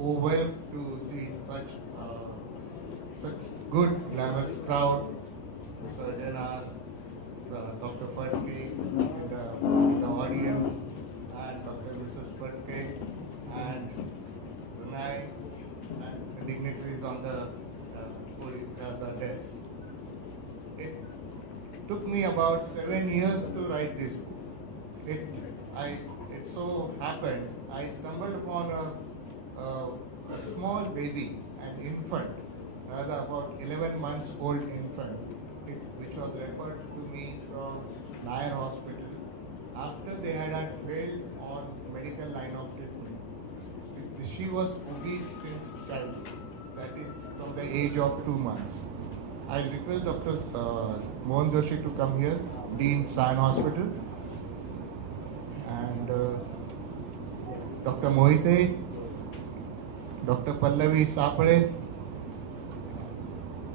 overwhelmed to see such good, glamorous crowd. Mr. Gajanan, Dr. Patke in the audience, and Dr. Mrs. Patke, and Vinay, and the dignitaries on the desk. It took me about 7 years to write this book. It so happened, I stumbled upon a small baby, an infant, rather about 11 months old infant, which was referred to me from Nair Hospital after they had failed on medical line of treatment. She was obese since childhood, that is from the age of 2 months. I request Dr. Mohan Joshi to come here, Dean Sain Hospital, and Dr. Mohite, Dr. Pallavi Sapade.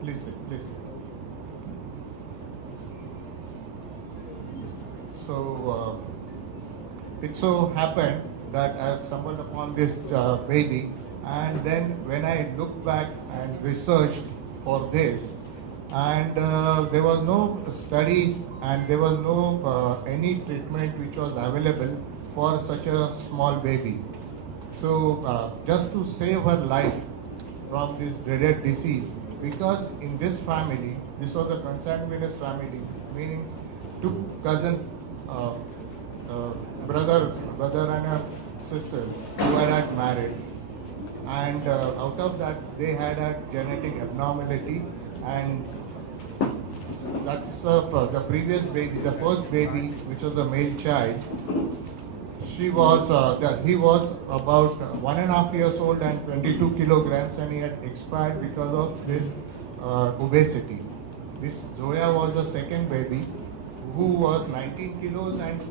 Please. So it so happened that I stumbled upon this baby, and then when I looked back and researched for this, and there was no study and there was no any treatment which was available for such a small baby. So just to save her life from this dreaded disease, because in this family, this was a consanguineous family, meaning two cousins, brother and a sister who had married, and out of that they had a genetic abnormality, and that's the previous baby, the first baby, which was a male child. He was about 1.5 years old and 22 kilograms, and he had expired because of his obesity. This Zoya was the second baby, who was 19 kilos and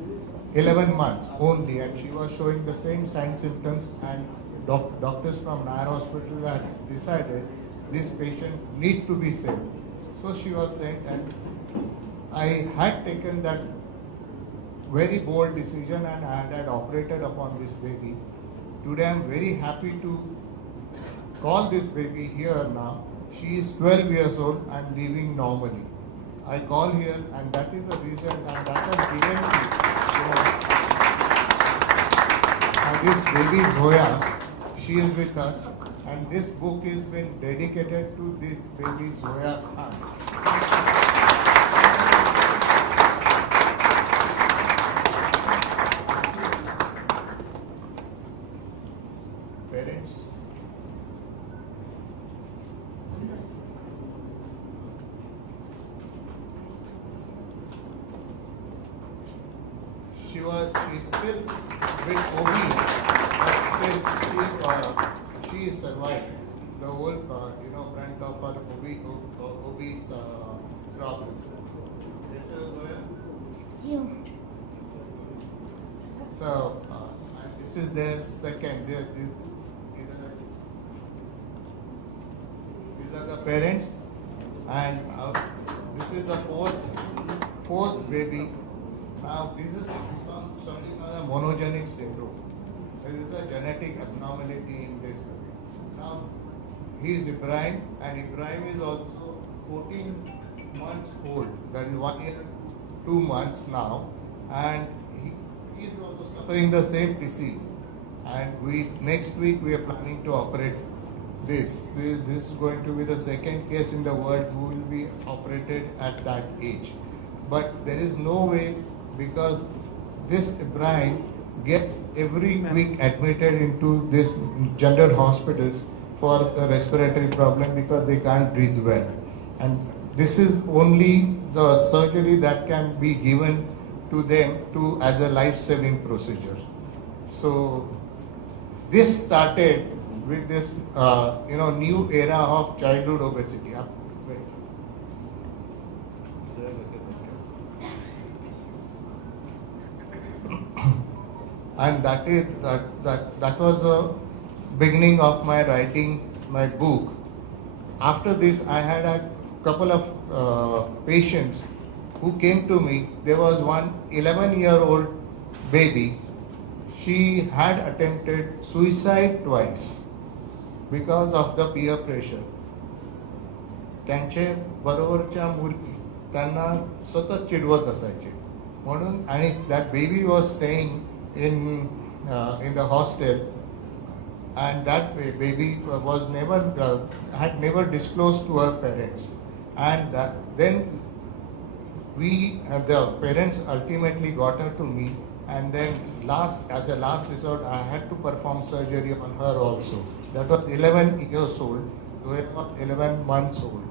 11 months only, and she was showing the same signs, symptoms, and doctors from Nair Hospital had decided this patient need to be saved. So she was sent, and I had taken that very bold decision, and I had operated upon this baby. Today I am very happy to call this baby here now. She is 12 years old and living normally. I call here, and that is the reason, and that has given me, and this baby Zoya, she is with us, and this book is been dedicated to this baby Zoya Khan. Parents. She's still a bit obese, but still she is survived the whole front of her obese problems. Yes, sir, Zoya? So this is their second. These are the parents, and this is the fourth baby. Now this is something called a monogenic syndrome. There is a genetic abnormality in this. Now he is Ibrahim, and Ibrahim is also 14 months old. That is 1 year, 2 months now, and he is also suffering the same disease. And next week we are planning to operate this. This is going to be the second case in the world who will be operated at that age. But there is no way, because this Ibrahim gets every week admitted into this general hospitals for the respiratory problem because they can't breathe well. And this is only the surgery that can be given to them as a life-saving procedure. So this started with this new era of childhood obesity. And that was the beginning of my writing my book. After this, I had a couple of patients who came to me. There was one 11-year-old baby. She had attempted suicide twice, because of the peer pressure. त्यांचे बरोबरच्या मुली त्यांना सतत चिडवत असायचे म्हणून आणि that baby was staying in the hostel and that baby was never had never disclosed to her parents and then the parents ultimately got her to me and then as a last resort I had to perform surgery on her also. That was 11 years old, 11 months old.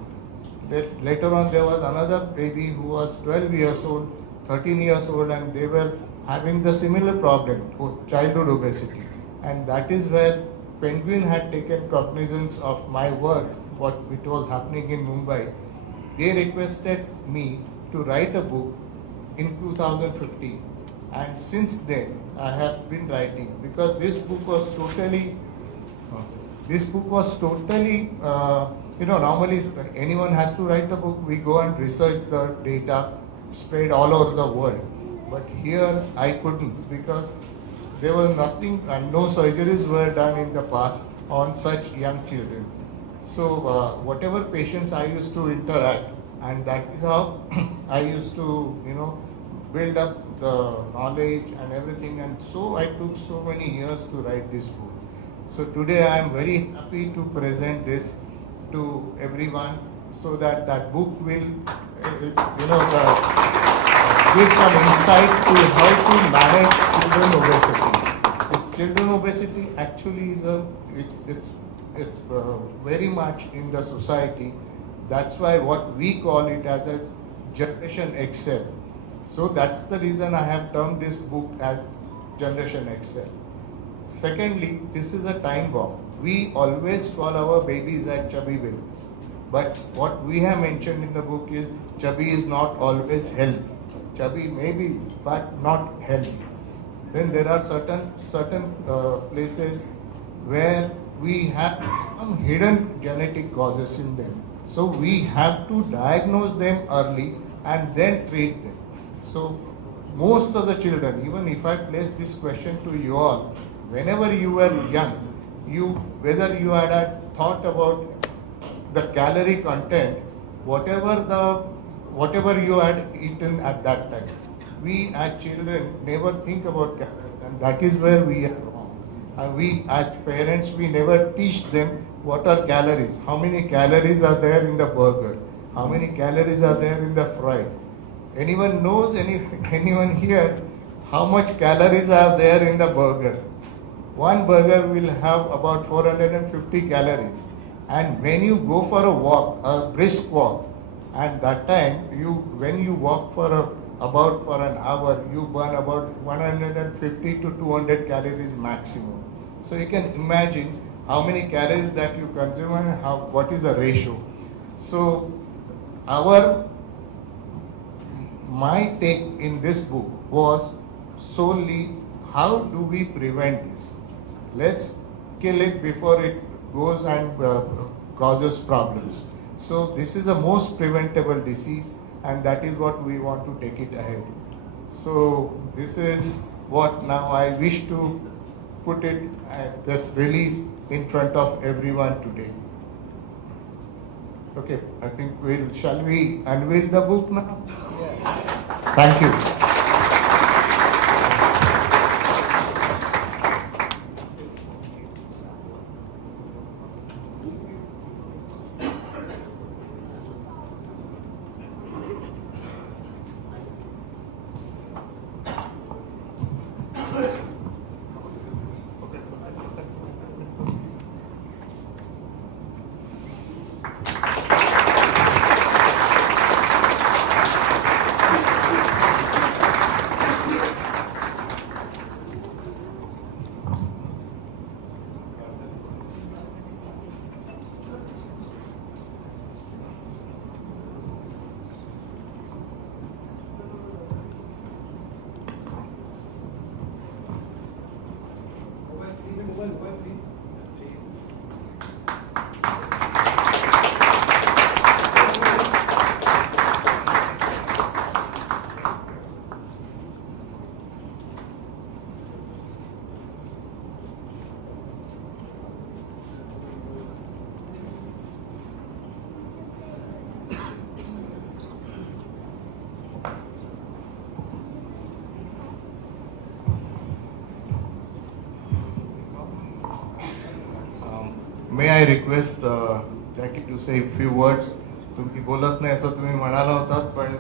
Later on there was another baby who was 12 years old, 13 years old and they were having the similar problem, childhood obesity. And that is where Penguin had taken cognizance of my work, what it was happening in Mumbai. They requested me to write a book in 2015. And since then, I have been writing because this book was totally, normally anyone has to write the book, we go and research the data, spread all over the world. But here I couldn't because there was nothing and no surgeries were done in the past on such young children. So whatever patients I used to interact, and that is how I used to, build up the knowledge and everything. And so I took so many years to write this book. So today I am very happy to present this to everyone so that that book will, give some insight to how to manage children obesity. Children obesity actually is it's very much in the society. That's why what we call it as a Generation XL. So that's the reason I have termed this book as Generation XL. Secondly, this is a time bomb. We always call our babies as chubby babies. But what we have mentioned in the book is chubby is not always healthy. Chubby may be, but not healthy. Then there are certain places where we have some hidden genetic causes in them. So we have to diagnose them early and then treat them. So most of the children, even if I place this question to you all, whenever you were young, whether you had a thought about the calorie content, whatever you had eaten at that time, we as children never think about calories, and that is where we are wrong. And we as parents, we never teach them what are calories, how many calories are there in the burger, how many calories are there in the fries. Anyone knows, anyone here, how much calories are there in the burger? One burger will have about 450 calories. And when you go for a walk, a brisk walk, and that time, when you walk for an hour, you burn about 150 to 200 calories maximum. So you can imagine how many calories that you consume and what is the ratio. So my take in this book was solely how do we prevent this? Let's kill it before it goes and causes problems. So this is the most preventable disease, and that is what we want to take it ahead. So this is what now I wish to put it at this release in front of everyone today. Okay, I think shall we unveil the book now? Yeah. Thank you. May I request Jackie to say a few words? तुम्ही बोलत नाही असं तुम्ही म्हणाला होतात, पण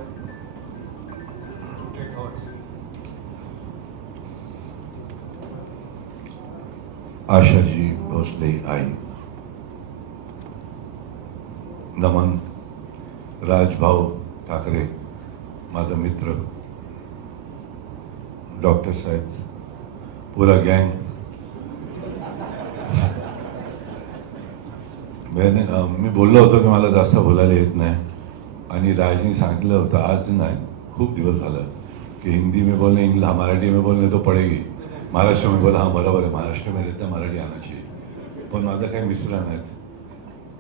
तुमचे thoughts. Asha ji Bhosale आई, नमन राजभाऊ ठाकरे, माझा मित्र, डॉक्टर साहेब, पूरा गँग. मी बोललो होतो की मला जास्त बोलायला येत नाही आणि राजनी सांगितलं होतं आज नाही, खूप दिवस झालं की हिंदी में बोलने, इंग्लिश मराठी में बोलने तो पडेगी, महाराष्ट्र में बोला. हाँ बरोबर आहे, महाराष्ट्र में रहता मराठी आना चाहिए. पण माझं काही मिश्रण आहेत,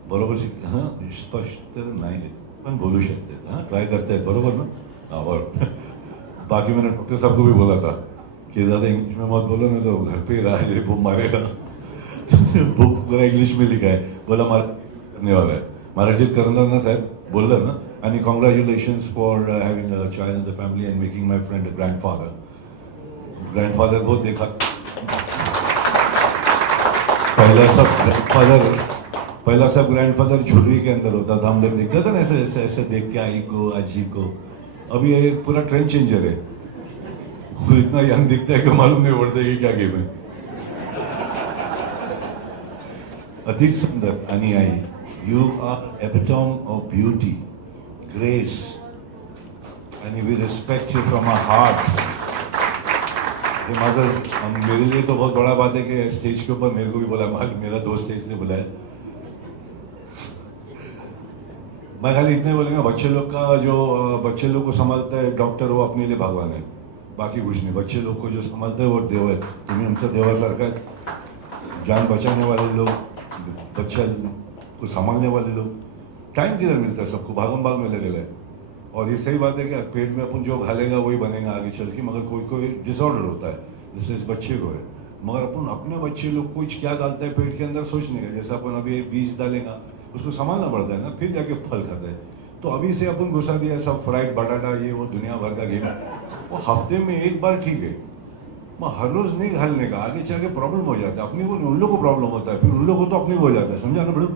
बरोबर. हां स्पष्ट नाही पण बोलू शकते, हां ट्राय करतायत, बरोबर ना. हाँ. और बाकी मैंने डॉक्टर साहब को भी बोला था कि ज़्यादा इंग्लिश में मत बोलो, नहीं तो घर पे ही रहा बुक मारेगा. बुक पूरा इंग्लिश में लिखा है, बोला करने वाला है, मराठीत करणार ना साहेब, बोललं ना. आणि congratulations for having a child in the family and making my friend a grandfather. Grandfather बहुत देखा, पहला सब ग्रैंडफादर झुर्री के अंदर होता था, हम लोग देखते थे ना ऐसे ऐसे ऐसे देख के आई को अजी को. अभी ये पूरा ट्रेंड चेंजर है, वो इतना यंग दिखता है कि मालूम नहीं पड़ता कि क्या गेम है. अधिक सुंदर आणि आई, you are epitome of beauty, grace, and we respect you from our heart. मेरे लिए तो बहुत बड़ा बात है कि स्टेज के ऊपर मेरे को भी बोला, मेरा दोस्त है इसलिए बुलाया. मैं खाली इतने बोलेंगे, बच्चे लोग का जो बच्चे लोग को संभालता है डॉक्टर, वो अपने लिए भगवान है, बाकी कुछ नहीं. बच्चे लोग को जो संभालता है वो देव है. तुम्हें आमचा देवासारखा है, जान बचाने वाले लोग, बच्चा को संभालने वाले लोग. टाइम किधर मिलता है सबको, भागम भाग में लगे है. और ये सही बात है कि पेट में अपन जो घालेगा वही बनेगा आगे चल के, मगर कोई कोई डिसऑर्डर होता है, जैसे इस बच्चे को है. मगर अपन अपने बच्चे लोग कुछ क्या डालता है पेट के अंदर सोचने का, जैसे अपन अभी बीज डालेगा उसको संभालना पड़ता है ना, फिर जाके फल खाता है. तो अभी से अपन घुसा दिया सब फ्राइड बटाटा, ये वो दुनिया भर का गेम. वो हफ्ते में एक बार ठीक है, मगर हर रोज नहीं घालने का, आगे चल के प्रॉब्लम हो जाता है. अपने को उन लोगों को प्रॉब्लम होता है, फिर उन लोगों को तो अपने को हो जाता है. समझा ना बड़ू.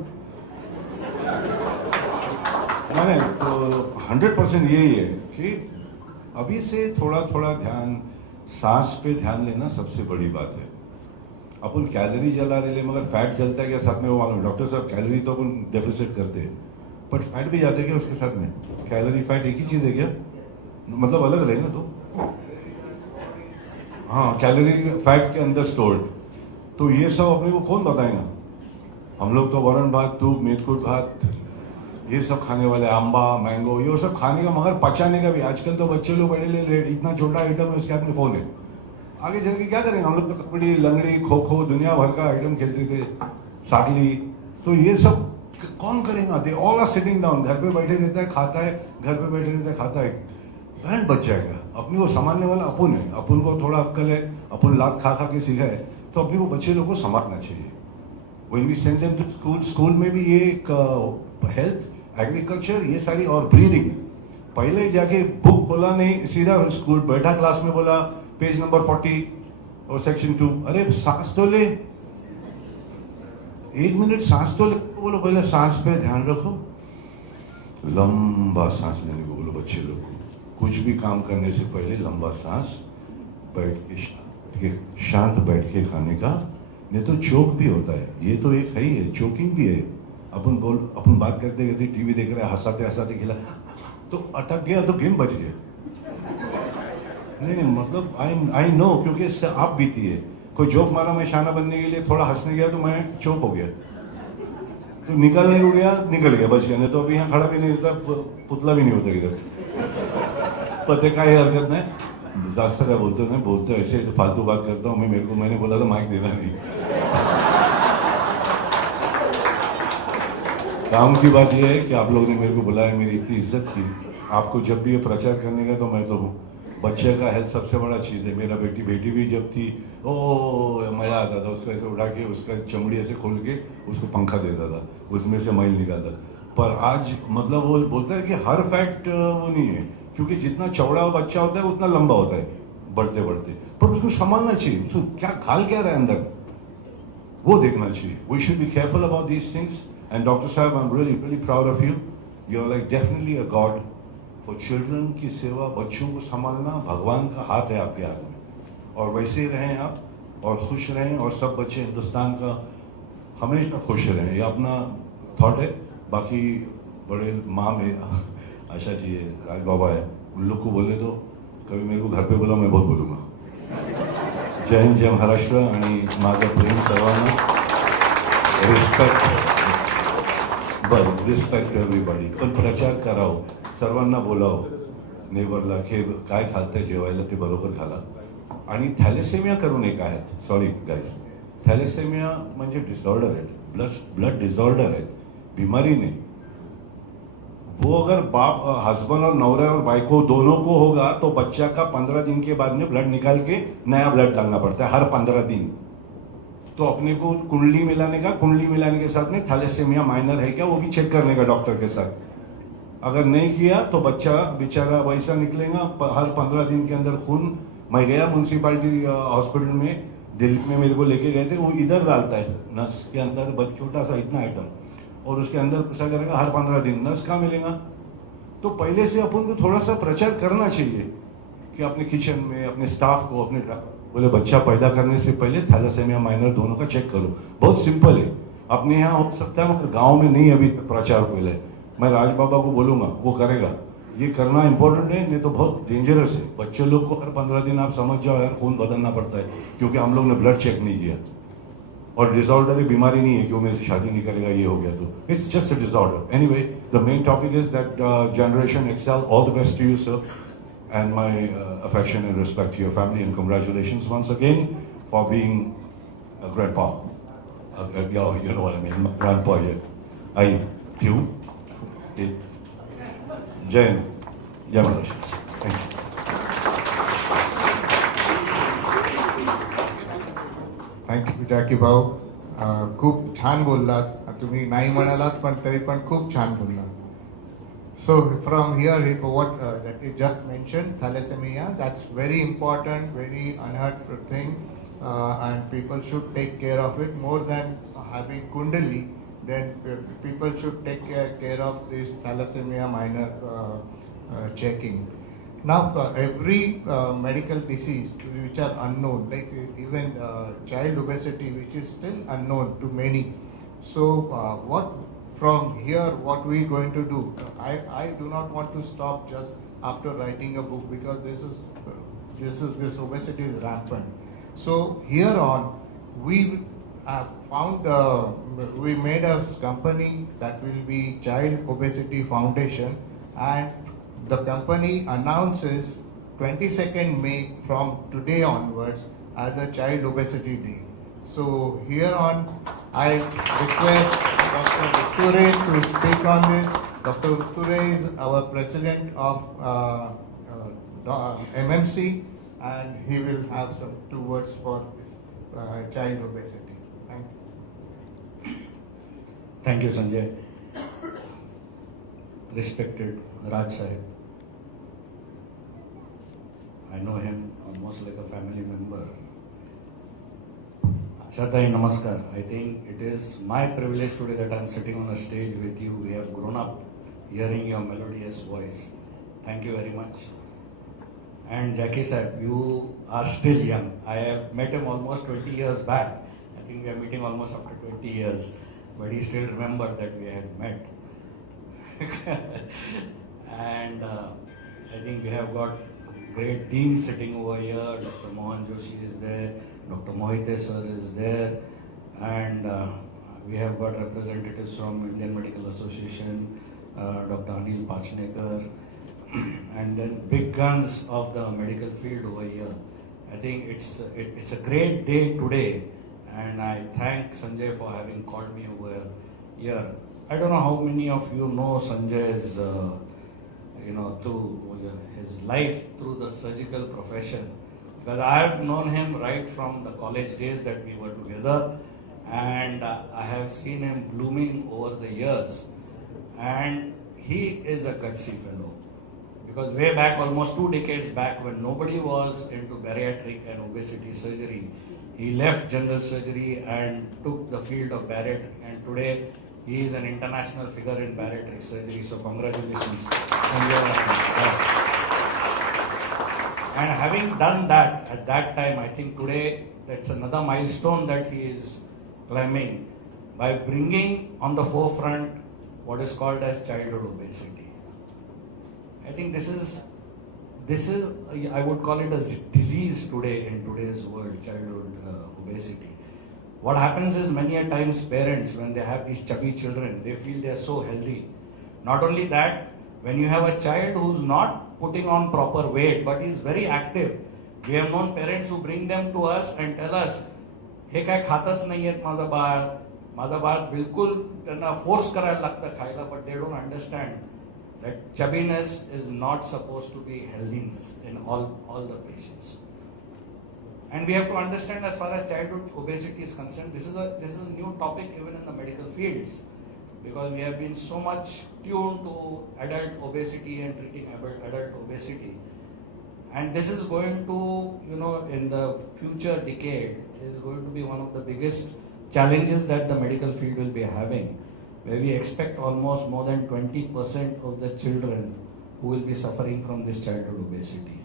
मैंने तो 100% यही है कि अभी से थोड़ा थोड़ा ध्यान, सांस पे ध्यान लेना सबसे बड़ी बात है. अपन कैलोरी जला रहे हैं, मगर फैट जलता है क्या साथ में, वो मालूम. डॉक्टर साहब कैलोरी तो अपन डेफिसिट करते हैं, बट फैट भी जाते हैं क्या उसके साथ में. कैलोरी फैट एक ही चीज है क्या, मतलब अलग अलग है ना. तो हाँ, कैलोरी फैट के अंदर स्टोर्ड. तो ये सब अपने को कौन बताएगा. हम लोग तो वरण भात, दूध, मेथकूट भात, ये सब खाने वाले, आंबा, मैंगो, ये सब खाने का, मगर पचाने का भी. आजकल तो बच्चे लोग बड़े ले, इतना छोटा आइटम है उसके हाथ में फोन है. आगे चल के क्या करेंगे. हम लोग तो कबड्डी, लंगड़ी, खो खो, दुनिया भर का आइटम खेलते थे, साकली. तो ये सब कौन करेगा. They all are sitting down, घर पे बैठे रहता है खाता है, घर पे बैठे रहता है खाता है. बैंड बच जाएगा. अपनी को संभालने वाला अपन है, अपन को थोड़ा अक्कल है, अपन लात खा खा के सीखा है, तो अपनी को बच्चे लोग को संभालना चाहिए. When we send them to school, school में भी ये हेल्थ, एग्रीकल्चर, ये सारी, और ब्रीदिंग. पहले जाके बुक खोला नहीं, सीधा स्कूल बैठा, क्लास में बोला पेज नंबर 40 और सेक्शन 2. अरे सांस तो ले, 1 मिनट सांस तो ले. बोलो पहले सांस पे ध्यान रखो, लंबा सांस लेने को बोलो बच्चे लोग को. कुछ भी काम करने से पहले लंबा सांस, बैठ के शांत बैठ के खाने का. नहीं तो चोक भी होता है, ये तो एक है ही है, चोकिंग भी है. अपन बात करते करते टीवी देख रहे हैं, हंसाते हंसाते खिला तो अटक गया तो गेम बच गया. नहीं मतलब आई नो, क्योंकि इससे आप बीती है. कोई जोक मारा, मैं शाना बनने के लिए थोड़ा हंसने गया तो मैं चौक हो गया, तो निकलने को गया, निकल गया, बच गया. नहीं तो अभी यहाँ खड़ा भी नहीं रहता, पुतला भी नहीं होता इधर. पते का ही हरकत नहीं, जास्त काय बोलतो नाही, बोलतो ऐसे तो फालतू बात करता हूँ मैं. मेरे को मैंने बोला था माइक देना नहीं. काम की बात यह है कि आप लोगों ने मेरे को बुलाया, मेरी इतनी इज्जत की. आपको जब भी ये प्रचार करने का तो मैं तो हूँ. बच्चे का हेल्थ सबसे बड़ा चीज़ है. मेरा बेटी भी जब थी, ओ मजा आता था. उसको ऐसे उठा के, उसका चमड़ी ऐसे खोल के उसको पंखा देता था, उसमें से मैल निकालता. पर आज मतलब वो बोलता है कि हर फैक्ट वो नहीं है, क्योंकि जितना चौड़ा बच्चा होता है उतना लंबा होता है बढ़ते बढ़ते. पर उसको संभालना चाहिए. उसको क्या खाल क्या रहा है अंदर, वो देखना चाहिए. We should be careful about these things. And Dr. Sahab, I'm really, really proud of you. You're like definitely a God. For children की सेवा, बच्चों को संभालना भगवान का हाथ है आपके हाथ में. और वैसे ही रहें आप और खुश रहें और सब बच्चे हिंदुस्तान का हमेशा खुश रहें. ये अपना थॉट है. बाकी बड़े माँ में आशा जी है, राज बाबा है, उन लोग को बोलने दो. कभी मेरे को घर पे बोला, मैं बहुत बोलूँगा. जय हिंद, जय महाराष्ट्र आणि माझं प्रेम सर्वांना. Respect everybody. पण प्रचार करावं, सर्वांना बोलावं, नेबरला की काय खालतंय जेवायला ते बरोबर घाला. आणि थॅलेसेमिया करू नये काय आहेत. सॉरी गाईज, थॅलेसेमिया म्हणजे डिसऑर्डर आहे, ब्लड डिसऑर्डर है, बीमारी नहीं. वो अगर बाप हस्बैंड और नौरा और बाइको दोनों को होगा तो बच्चा का 15 दिन के बाद में ब्लड निकाल के नया ब्लड डालना पड़ता है हर 15 दिन. तो अपने को कुंडली मिलाने के साथ में थैलेसेमिया माइनर है क्या वो भी चेक करने का डॉक्टर के साथ. अगर नहीं किया तो बच्चा बेचारा वैसा निकलेगा. हर 15 दिन के अंदर खून. मैं गया म्यूनसिपालिटी हॉस्पिटल में दिल्ली में, मेरे को लेके गए थे. वो इधर डालता है नस के अंदर, छोटा सा इतना आइटम, और उसके अंदर ऐसा करेगा हर 15 दिन. नस कहाँ मिलेगा. तो पहले से अपन को थोड़ा सा प्रचार करना चाहिए कि अपने किचन में अपने स्टाफ को, अपने बोले बच्चा पैदा करने से पहले थैलेसेमिया माइनर दोनों का चेक करो. बहुत सिंपल है. अपने यहाँ हो सकता है मगर गाँव में नहीं अभी प्रचार पहले. मैं राज बाबा को बोलूंगा, वो करेगा. ये करना इंपॉर्टेंट है, नहीं तो बहुत डेंजरस है. बच्चे लोग को हर 15 दिन आप समझ जाओ यार खून बदलना पड़ता है, क्योंकि हम लोग ने ब्लड चेक नहीं किया. और डिसऑर्डर बीमारी नहीं है कि वो मेरे से शादी नहीं करेगा ये हो गया तो. It's just a disorder. Anyway, the main topic is that generation excel. All the best to you sir, and my affection and respect to your family, and congratulations once again for being a grandpa. You know what I mean, grandpa. Yeah. I do. Jai Hind, Jai Maharashtra. Thank you. Thank you Jackie भाऊ. खूप छान बोललात तुम्ही. नाही म्हणालात पण तरी पण खूप छान बोललात. So from here, what that you just mentioned, thalassemia, that's very important, very unheard thing, and people should take care of it more than having kundali. Then people should take care of this thalassemia minor checking. Now, every medical disease which are unknown, like even child obesity, which is still unknown to many. So from here, what we going to do? I do not want to stop just after writing a book, because this obesity is rampant. So here on, we found we made a company that will be Child Obesity Foundation, and the company announces 22nd May from today onwards as a Child Obesity Day. So here on, I request Dr. Thackeray to speak on this. Dr. Thackeray is our president of MMC, and he will have some 2 words for this child obesity. Thank you. Thank you, Sanjay. Respected Raj Sahib. I know him almost like a family member. Shraddha, namaskar. I think it is my privilege today that I am sitting on a stage with you. We have grown up hearing your melodious voice. Thank you very much. And Jackie sahib, you are still young. I have met him almost 20 years back. I think we are meeting almost after 20 years. But he still remembered that we had met. And I think we have got great deans sitting over here. Dr. Mohan Joshi is there. Dr. Mohite sir is there, and we have got representatives from Indian Medical Association, Dr. Anil Pachnekar, and then big guns of the medical field over here. I think it's a great day today, and I thank Sanjay for having called me over here. I don't know how many of you know Sanjay's, through his life through the surgical profession. Because I have known him right from the college days that we were together, and I have seen him blooming over the years. And he is a gutsy fellow. Because way back, almost 2 decades back, when nobody was into bariatric and obesity surgery, He left general surgery and took the field of bariatric, and today he is an international figure in bariatric surgery. So congratulations on your and having done that at that time, I think today that's another milestone that he is climbing by bringing on the forefront what is called as childhood obesity. I think this is I would call it a disease today in today's world, childhood obesity. What happens is many a times parents, when they have these chubby children, they feel they are so healthy. Not only that, when you have a child who's not putting on proper weight but is very active, we have known parents who bring them to us and tell us, हे काय खातच नाहीयेत माझं बाळ बिलकुल त्यांना force करायला लागतं खायला, but they don't understand that chubbiness is not supposed to be healthiness in all the patients. And we have to understand, as far as childhood obesity is concerned, this is a new topic even in the medical fields, because we have been so much tuned to adult obesity and treating adult obesity. And this is going to, in the future decade, is going to be one of the biggest challenges that the medical field will be having, where we expect almost more than 20% of the children who will be suffering from this childhood obesity.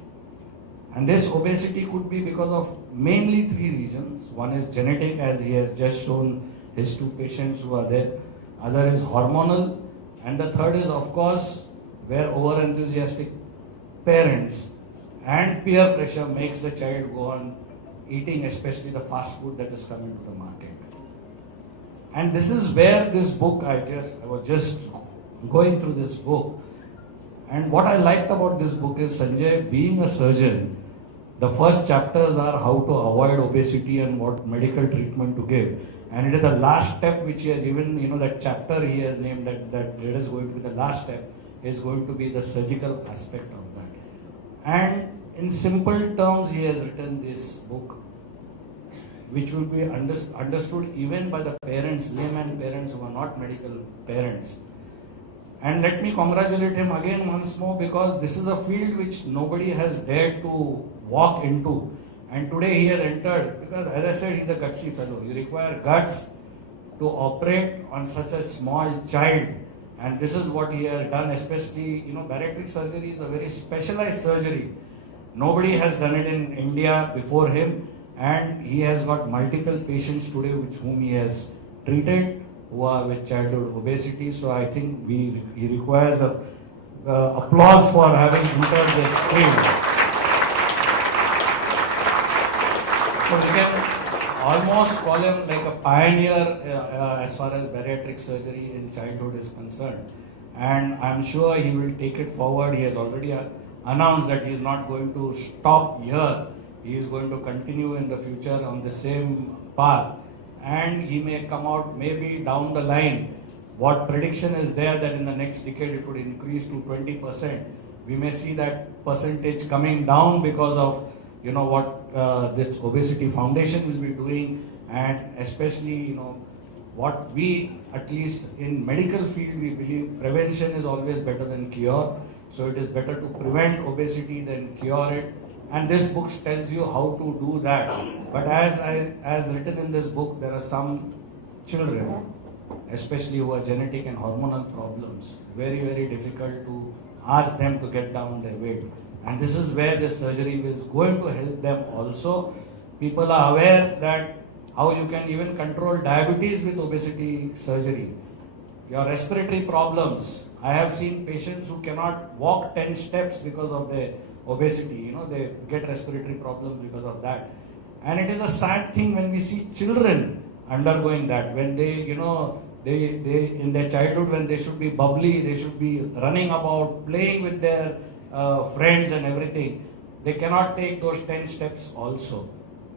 And this obesity could be because of mainly three reasons. One is genetic, as he has just shown his two patients who are there. Other is hormonal. And the third is, of course, where over-enthusiastic parents and peer pressure makes the child go on eating, especially the fast food that is coming to the market. And this is where this book, I was just going through this book. And what I liked about this book is Sanjay, being a surgeon, the first chapters are how to avoid obesity and what medical treatment to give. And it is the last step which he has given, that chapter he has named that it is going to be the last step, is going to be the surgical aspect of that. And in simple terms, he has written this book, which will be understood even by the parents, layman parents who are not medical parents. And let me congratulate him again once more, because this is a field which nobody has dared to walk into. And today he has entered, because as I said, he's a gutsy fellow. You require guts to operate on such a small child. And this is what he has done, especially, bariatric surgery is a very specialized surgery. Nobody has done it in India before him. And he has got multiple patients today with whom he has treated who are with childhood obesity. So I think he requires applause for having entered this field. So we can almost call him like a pioneer as far as bariatric surgery in childhood is concerned. And I'm sure he will take it forward. He has already announced that he is not going to stop here. He is going to continue in the future on the same path, and he may come out maybe down the line. What prediction is there that in the next decade it would increase to 20%. We may see that percentage coming down because of what this obesity foundation will be doing, and especially what we, at least in medical field, we believe prevention is always better than cure. So it is better to prevent obesity than cure it. And this book tells you how to do that. But as written in this book, there are some children, especially who are genetic and hormonal problems, very, very difficult to ask them to get down their weight. And this is where this surgery is going to help them also. People are aware that how you can even control diabetes with obesity surgery. Your respiratory problems. I have seen patients who cannot walk 10 steps because of their obesity, they get respiratory problems because of that. And it is a sad thing when we see children undergoing that, when they in their childhood, when they should be bubbly, they should be running about, playing with their friends and everything, they cannot take those 10 steps also.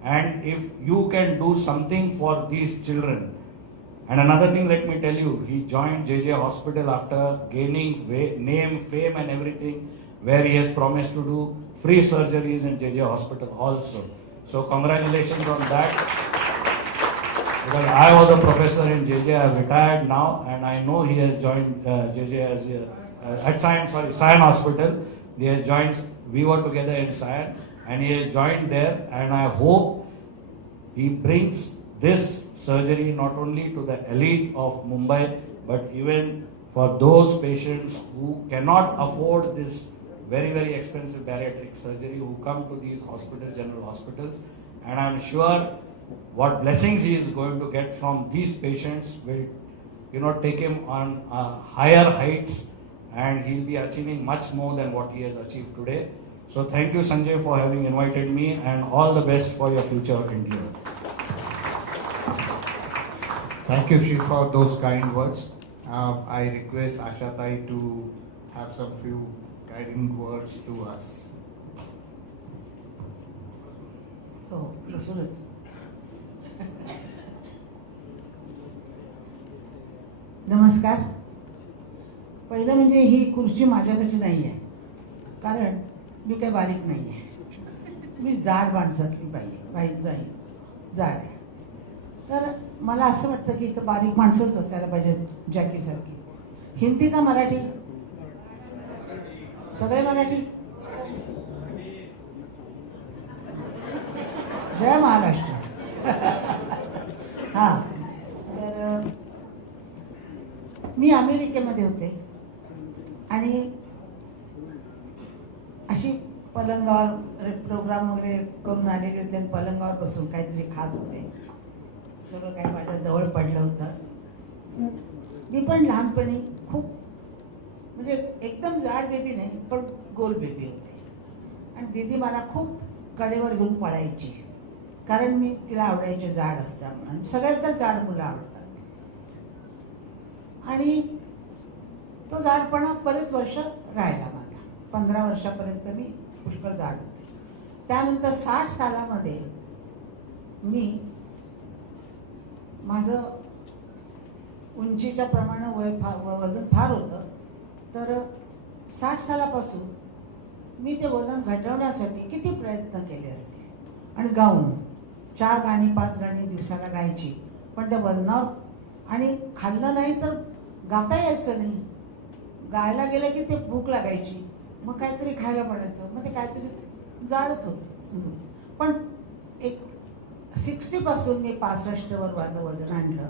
And if you can do something for these children. And another thing, let me tell you, he joined JJ Hospital after gaining name, fame and everything, where he has promised to do free surgeries in JJ Hospital also. So congratulations on that. Because I was a professor in JJ, I have retired now, and I know he has joined JJ as at Sion Hospital. He has joined, we were together in Sion, and he has joined there, and I hope he brings this surgery not only to the elite of Mumbai, but even for those patients who cannot afford this very, very expensive bariatric surgery, who come to these hospitals, general hospitals. And I'm sure what blessings he is going to get from these patients will, take him on higher heights, and he'll be achieving much more than what he has achieved today. So thank you, Sanjay, for having invited me, and all the best for your future endeavor. Thank you, Shiv, for those kind words. I request Ashatai to have some few guiding words to us. हो, बसूनच. नमस्कार. पहिलं म्हणजे ही खुर्ची माझ्यासाठी नाही आहे, कारण मी काही बारीक नाही आहे. मी जाड माणसातली बाई जाड आहे. तर मला असं वाटतं की इथं बारीक माणसंच बसायला पाहिजेत, जॅकीसारखी. हिंदी का मराठी? सगळे मराठी. जय महाराष्ट्र. हां, तर मी अमेरिकेमध्ये होते आणि अशी पलंगावर प्रोग्राम वगैरे करून आलेले होते आणि पलंगावर बसून काहीतरी खात होते. सगळं काही माझ्या जवळ पडलं होतं. मी पण लहानपणी खूप, म्हणजे एकदम जाड बेबी नाही, पण गोल बेबी होते. आणि दीदी मला खूप कडेवर घेऊन पळायची, कारण मी तिला आवडायचे जाड असल्यामुळे. आणि सगळ्यात जाड मुलं आवडतात. आणि तो जाडपणा बरेच वर्ष राहिला माझा. 15 वर्षापर्यंत मी पुष्कळ जाड होते. त्यानंतर 60 सालामध्ये मी, माझं उंचीच्या प्रमाणे वजन फार होतं, तर 60 सालापासून मी ते वजन घटवण्यासाठी किती प्रयत्न केले असते. आणि गाऊन 4 गाणी 5 गाणी दिवसाला गायची, पण त्या वजनावर, आणि खाल्लं नाही तर गाता यायचं नाही. गायला गेलं की ते भूक लागायची, मग काहीतरी खायला पडायचं, मग ते काहीतरी जाडच होतं. पण एक 60 पासून मी 65 वर माझं वजन आणलं,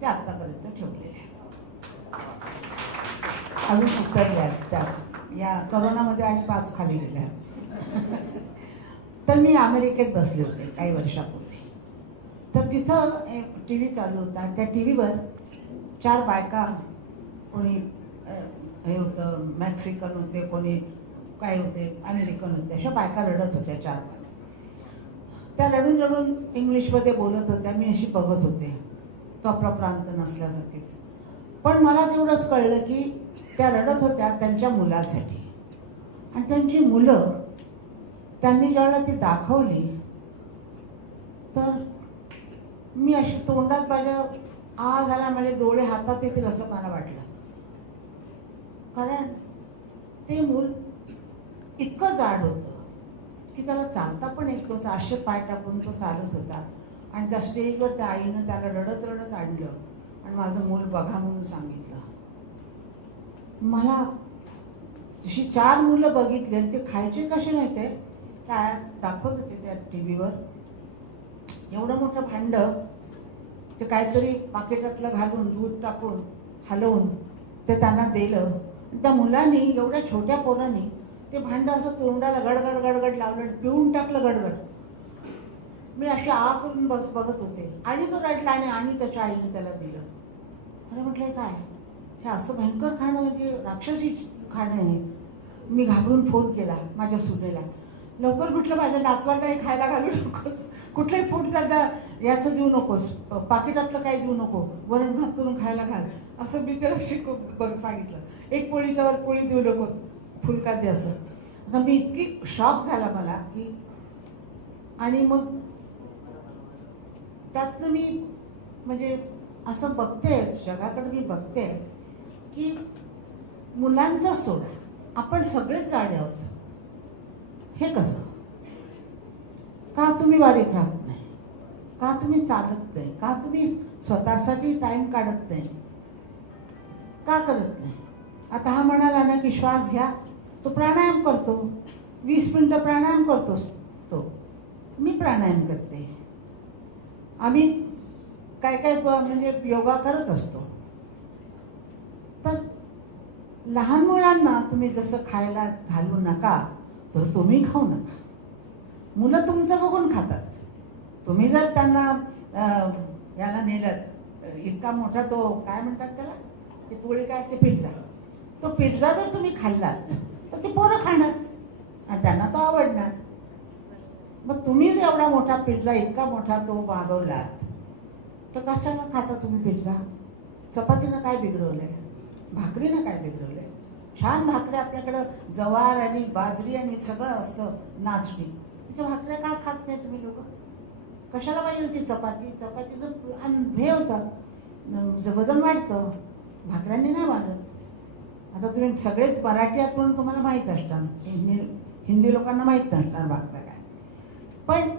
ते आतापर्यंत ठेवलेलं आहे. अजून उतरल्या त्या या करोनामध्ये, आणि 5 खाली गेल्या. तर मी अमेरिकेत बसले होते काही वर्षापूर्वी. तर तिथं TV चालू होता. त्या टीव्हीवर 4 बायका, कोणी हे होतं मेक्सिकन होते, कोणी काय होते अमेरिकन होते, अशा बायका रडत होत्या 4-5. त्या रडून रडून इंग्लिशमध्ये बोलत होत्या. मी अशी बघत होते, तो आपला प्रांत नसल्यासारखीच. पण मला तेवढंच कळलं की त्या रडत होत्या त्यांच्या मुलासाठी. आणि त्यांची मुलं, त्यांनी ज्यावेळेला ती दाखवली, तर मी अशी तोंडात माझ्या झाला, माझे डोळे हातात येतील असं मला वाटलं. कारण ते मूल इतकं जाड होतं की त्याला चालता पण येत नव्हतं. असे पाय टाकून तो चालत होता. आणि त्या स्टेजवर त्या आईनं त्याला रडत रडत आणलं आणि माझं मूल बघा म्हणून सांगितलं. मला अशी 4 मुलं बघितली, आणि ते खायचे कसे माहिती आहे, काय दाखवत होते त्या टीव्हीवर. एवढं मोठं भांडं, ते काहीतरी पाकिटातलं घालून दूध टाकून हलवून ते त्यांना दिलं. त्या मुलांनी, एवढ्या छोट्या पोरांनी, ते भांडं असं तोंडाला गडगड गडगड लावलं, पिऊन टाकलं गडगड. मी अशी करून बघत होते. आणि तो रडला, आणि त्याच्या आईने त्याला दिलं. अरे म्हटलं, काय हे असं भयंकर खाणं, म्हणजे राक्षसी खाणं आहे. मी घाबरून फोन केला माझ्या सुनेला, लवकर म्हटलं माझ्या नातवांना हे खायला घालू नकोस, कुठलंही फूड त्यांना याचं देऊ नकोस, पाकिटातलं काही देऊ नको, वरण भात करून खायला घाल, असं मी त्याला सांगितलं. एक पोळीच्या वर पोळी देऊ नकोस, फुलका दे असं. आता मी इतकी शॉक झाला मला की, आणि मग त्यातनं मी म्हणजे असं बघते, जगाकडे मी बघते की मुलांचा सोडा, आपण सगळेच जाडे आहोत. हे कसं? का तुम्ही बारीक राहत नाही? का तुम्ही चालत नाही? का तुम्ही स्वतःसाठी टाइम काढत नाही? का करत नाही? आता हा म्हणाला ना की श्वास घ्या, तो प्राणायाम करतो, 20 मिनिटं प्राणायाम करतो तो. मी प्राणायाम करते, आम्ही काय काय म्हणजे योगा करत असतो. तर लहान मुलांना तुम्ही जसं खायला घालू नका तसं तुम्ही खाऊ नका. मुलं तुमचं बघून खातात. तुम्ही जर त्यांना याला नेलत, इतका मोठा तो काय म्हणतात त्याला, ते पोळी काय असते, पिझ्झा, तो पिझ्झा जर तुम्ही खाल्लात तर ते पोरं खाणार आणि त्यांना तो आवडणार. मग तुम्ही जर एवढा मोठा पिझ्झा, इतका मोठा तो मागवलात तर कशाला खाता तुम्ही पिझ्झा? चपातीनं काय बिघडवलंय? भाकरीनं काय बिघडवलंय? छान भाकऱ्या आपल्याकडं जवार आणि बाजरी आणि सगळं असतं, नाचणी, तिच्या भाकऱ्या का खात नाही तुम्ही लोक? कशाला पाहिजे ती चपाती? चपातीनं हे होतं, वजन वाढतं, भाकऱ्यांनी नाही वाढत. आता तुम्ही सगळेच मराठी आहात म्हणून तुम्हाला माहीत असणार, हिंदी लोकांना माहीत नसणार भाकऱ्या काय. पण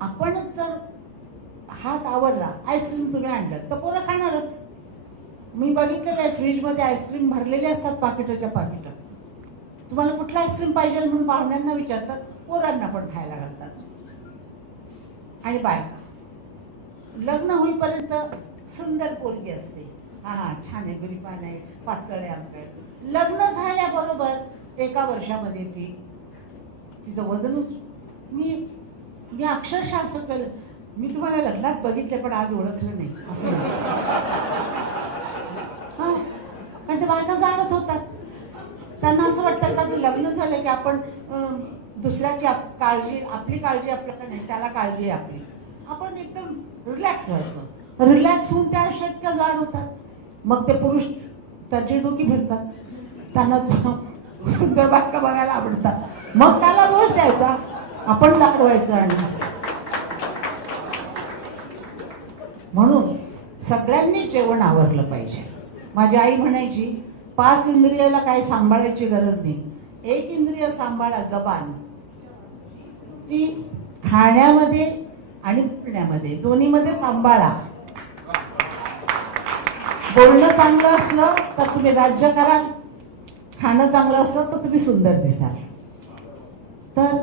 आपणच जर हात आवरला, आईस्क्रीम तुम्ही आणलं तर पोरं खाणारच. मी बघितलेलं आहे, फ्रीजमध्ये आईस्क्रीम भरलेले असतात पाकिटाच्या पाकिट. तुम्हाला कुठलं आईस्क्रीम पाहिजे म्हणून पाहुण्यांना विचारतात, पोरांना पण खायला घालतात. आणि बायका लग्न होईपर्यंत सुंदर पोरगी असते, हा छान आहे, गुरीपान आहे, पातळ आहे, आमच्या. लग्न झाल्याबरोबर 1 वर्षामध्ये तिचं वजन, मी अक्षरशः असं केलं, मी तुम्हाला लग्नात बघितलं पण आज ओळखलं नाही असं. हा, कारण ते बायका जाणत होतात. त्यांना असं वाटतं का ते लग्न झालं की आपण दुसऱ्याची काळजी, आपली काळजी आपल्याला नाही, त्याला काळजी आहे आपली. आपण एकदम रिलॅक्स व्हायचं. रिलॅक्स होऊन त्या अशा इतक्या जाड होतात. मग ते पुरुष त्याची डोकी फिरतात, त्यांना सुंदर बायका बघायला आवडतात. मग त्याला दोष द्यायचा, आपण दाखवायचं. आणि म्हणून सगळ्यांनी जेवण आवरलं पाहिजे. माझी आई म्हणायची, 5 इंद्रियाला काही सांभाळायची गरज नाही, 1 इंद्रिय सांभाळा, जबान. ती खाण्यामध्ये आणि बोलण्यामध्ये, दोन्हीमध्ये सांभाळा. बोलणं चांगलं असलं तर तुम्ही राज्य कराल, खाणं चांगलं असलं तर तुम्ही सुंदर दिसाल. तर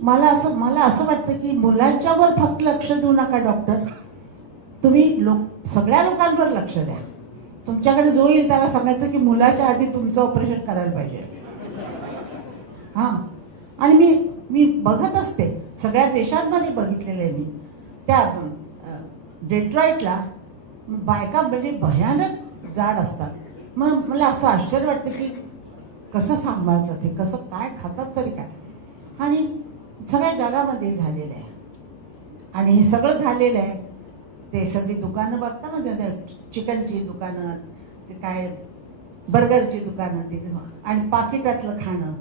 मला असं वाटतं की मुलांच्यावर फक्त लक्ष देऊ नका डॉक्टर, तुम्ही सगळ्या लोकांवर लक्ष द्या. तुमच्याकडे जो येईल त्याला सांगायचं की मुलाच्या आधी तुमचं ऑपरेशन करायला पाहिजे. हां, आणि मी बघत असते, सगळ्या देशांमध्ये बघितलेलं आहे मी. त्या डेट्रॉईटला बायका म्हणजे भयानक जाड असतात. मग मला असं आश्चर्य वाटतं की कसं सांभाळतात हे, कसं काय खातात तरी काय. आणि सगळ्या जगामध्ये झालेलं आहे. आणि हे सगळं झालेलं आहे, ते सगळी दुकानं बघता ना, त्या चिकनची दुकानं, ते काय बर्गरची दुकानं, ते आणि पाकिटातलं खाणं.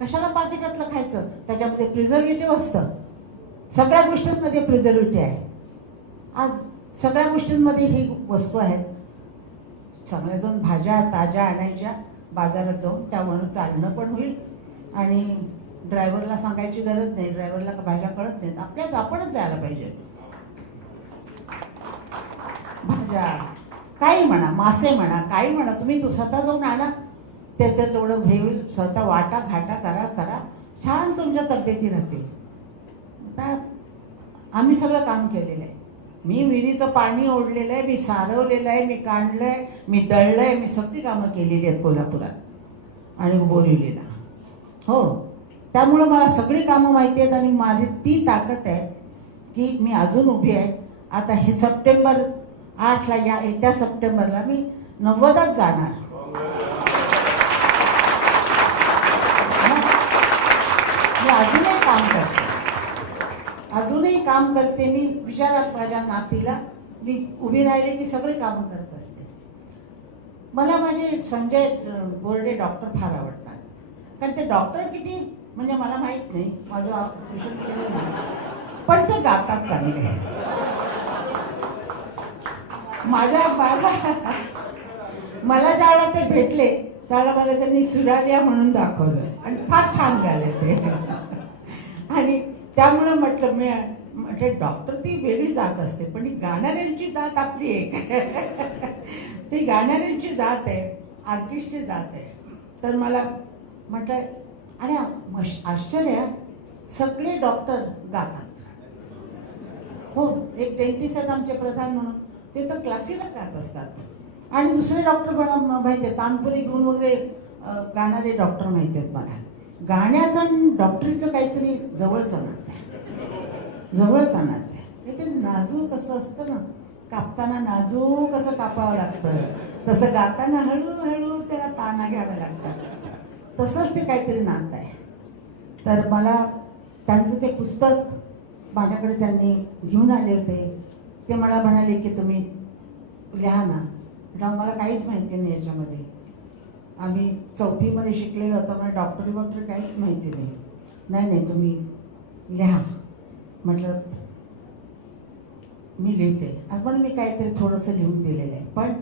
कशाला पाकिटातलं खायचं? त्याच्यामध्ये प्रिझर्वेटिव्ह असतं. सगळ्या गोष्टींमध्ये प्रिझर्वेटिव्ह आहे. आज सगळ्या गोष्टींमध्ये ही वस्तू आहेत. चांगल्या जाऊन भाज्या ताज्या आणायच्या बाजारात जाऊन, त्यामुळे चालणं पण होईल आणि ड्रायव्हरला सांगायची गरज नाही, ड्रायव्हरला भाज्या कळत नाहीत, आपणच जायला पाहिजे. भाज्या काही म्हणा, मासे म्हणा, काही म्हणा, तुम्ही स्वतः जाऊन आणा, त्याचं तेवढं होईल. स्वतः वाटा घाटा करा, छान तुमच्या तब्येती राहतील. आता आम्ही सगळं काम केलेलं आहे. मी विहिरीचं पाणी ओढलेलं आहे, मी सारवलेलं आहे, मी काढलंय, मी दळलंय, मी सगळी कामं केलेली आहेत कोल्हापुरात आणि बोरिवलीला. हो, त्यामुळं मला सगळी कामं माहिती आहेत आणि माझी ती ताकद आहे की मी अजून उभी आहे. आता हे सप्टेंबर 8ला, या येत्या सप्टेंबरला मी 90च जाणार. मी अजूनही काम करते, अजूनही काम करते. मी विचारात माझ्या नातीला, मी उभी राहिली की सगळी कामं करत असते. मला माझे संजय बोर्डे डॉक्टर फार आवडतात, कारण ते डॉक्टर किती म्हणजे मला माहित नाही, माझं ऑपरेशन केलं नाही, पण ते गातात चांगले. मला ज्यावेळेला ते भेटले त्यावेळेला मला त्यांनी चुरालिया म्हणून दाखवलं आणि फार छान गाले ते. आणि त्यामुळं म्हटलं डॉक्टर ती वेगळी जात असते, पण ही गाणाऱ्यांची जात आपली एक. ती गाणाऱ्यांची जात आहे, आर्टिस्टची जात आहे. तर मला म्हटलं, अरे आश्चर्य, सगळे डॉक्टर गातात. हो, एक डेंटिस्ट आहेत आमचे प्रधान म्हणून, ते तर क्लासीला जात असतात. आणि दुसरे डॉक्टर मला माहिती आहे, तानपुरी घेऊन वगैरे गाणारे डॉक्टर माहिती आहेत मला. गाण्याचं आणि डॉक्टरीचं काहीतरी जवळचं नातं आहे, जवळचं नातं आहे. ते नाजूक कसं असतं ना, कापताना नाजूक कसं कापावं लागतं, तसं गाताना हळूहळू त्याला ताना घ्याव्या लागतात. तसंच ते काहीतरी नातं आहे. तर मला त्यांचं ते पुस्तक माझ्याकडे त्यांनी घेऊन आले होते. ते मला म्हणाले की तुम्ही लिहा ना. म्हटलं मला काहीच माहिती नाही याच्यामध्ये, आम्ही 4थीमध्ये शिकलेलो होतो, मला डॉक्टरी काहीच माहिती नाही. नाही तुम्ही लिहा. म्हटलं मी लिहिते. आज पण मी काहीतरी थोडंसं लिहून दिलेलं आहे. पण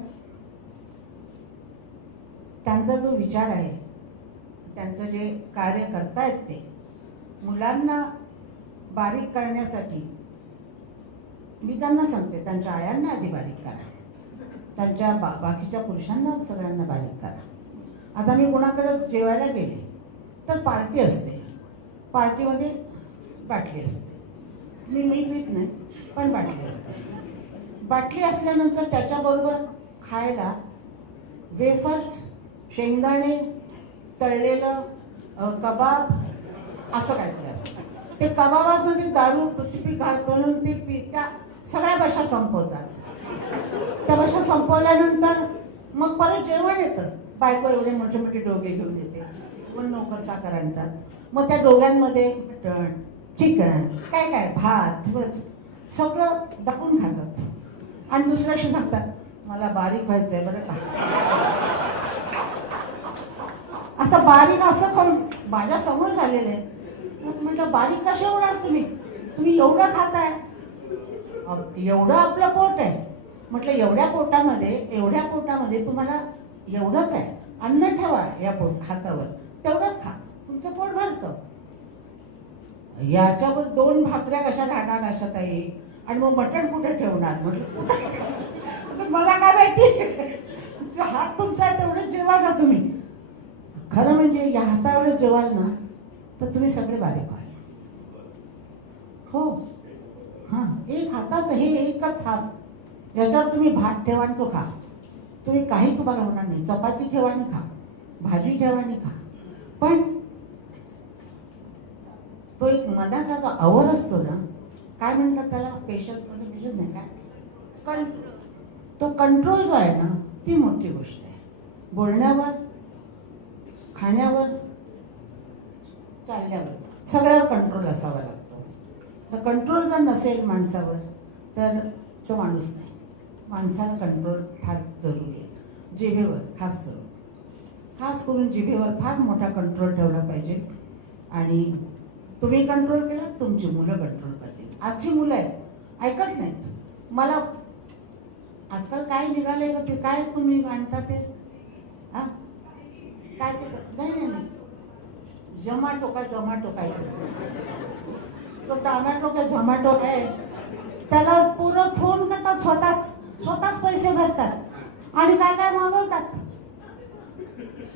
त्यांचा जो विचार आहे, त्यांचं जे कार्य करतायत ते मुलांना बारीक करण्यासाठी, मी त्यांना सांगते त्यांच्या आयांना आधी बारीक करा, त्यांच्या बाकीच्या पुरुषांना सगळ्यांना बारीक करा. आता मी कोणाकडे जेवायला गेले तर पार्टी असते, पार्टीमध्ये बाटली असते, मी मीठ पीत नाही पण बाटली असते. बाटली असल्यानंतर त्याच्याबरोबर खायला वेफर्स, शेंगदाणे, तळलेलं कबाब असं काहीतरी असतं. ते कबाबामध्ये दारू बनवून ते त्या सगळ्या बशा संपवतात. त्या बशा संपवल्यानंतर मग परत जेवण येतं. बायको एवढे मोठे मोठे डोगे घेऊन येते, मग नोकर साखर आणतात. मग त्या डोग्यांमध्ये मटण, चिकन, काय काय भात सगळं दाखवून खातात. आणि दुसऱ्याशी सांगतात मला बारीक व्हायचंय बरं का. आता बारीक असं करून माझ्या समोर झालेलं आहे. म्हटलं बारीक कसे होणार तुम्ही, तुम्ही एवढं खाताय, एवढं आपलं पोट आहे. म्हटलं एवढ्या पोटामध्ये तुम्हाला एवढंच आहे, अन्न ठेवा या हातावर, तेवढंच खा, तुमचं पोट भरतं. याच्यावर 2 भाकऱ्या कशा राहणार अशा ताई, आणि मग मटण कुठे ठेवणार. म्हटलं मला काय माहिती, हात तुमचा आहे तेवढंच जेवा ना तुम्ही. खरं म्हणजे या हातावर जेवाल ना तर तुम्ही सगळे बारीक व्हाल. हो हां, एक हाताचं हे एकच हात, याच्यावर तुम्ही भात ठेवा आणि तो खा, तुम्ही काही तुम्हाला होणार नाही. चपाती ठेवा आणि खा, भाजी ठेवा आणि खा. पण तो एक मनाचा जो आवर असतो ना, काय म्हणतात त्याला, पेशन्स नाही काय, पण तो कंट्रोल जो आहे ना, ती मोठी गोष्ट आहे. बोलण्यावर, खाण्यावर, चालण्यावर सगळ्यावर कंट्रोल असावा लागतो. तर कंट्रोल जर नसेल माणसावर तर तो माणूस नाही. माणसाला कंट्रोल फार जरुरी आहे. जिभेवर खास करून जिभेवर फार मोठा कंट्रोल ठेवला पाहिजे. आणि तुम्ही कंट्रोल केला, तुमची मुलं कंट्रोल करतील. आजची मुलं आहेत ऐकत नाहीत. मला आजकाल काय निघाले का ते, काय तुम्ही आणता ते, हा काय ते, नाही झोमॅटो काय तो टोमॅटो काय झोमॅटो आहे, त्याला पुरं फोन करतात, स्वतःच पैसे भरतात आणि काय काय मागवतात.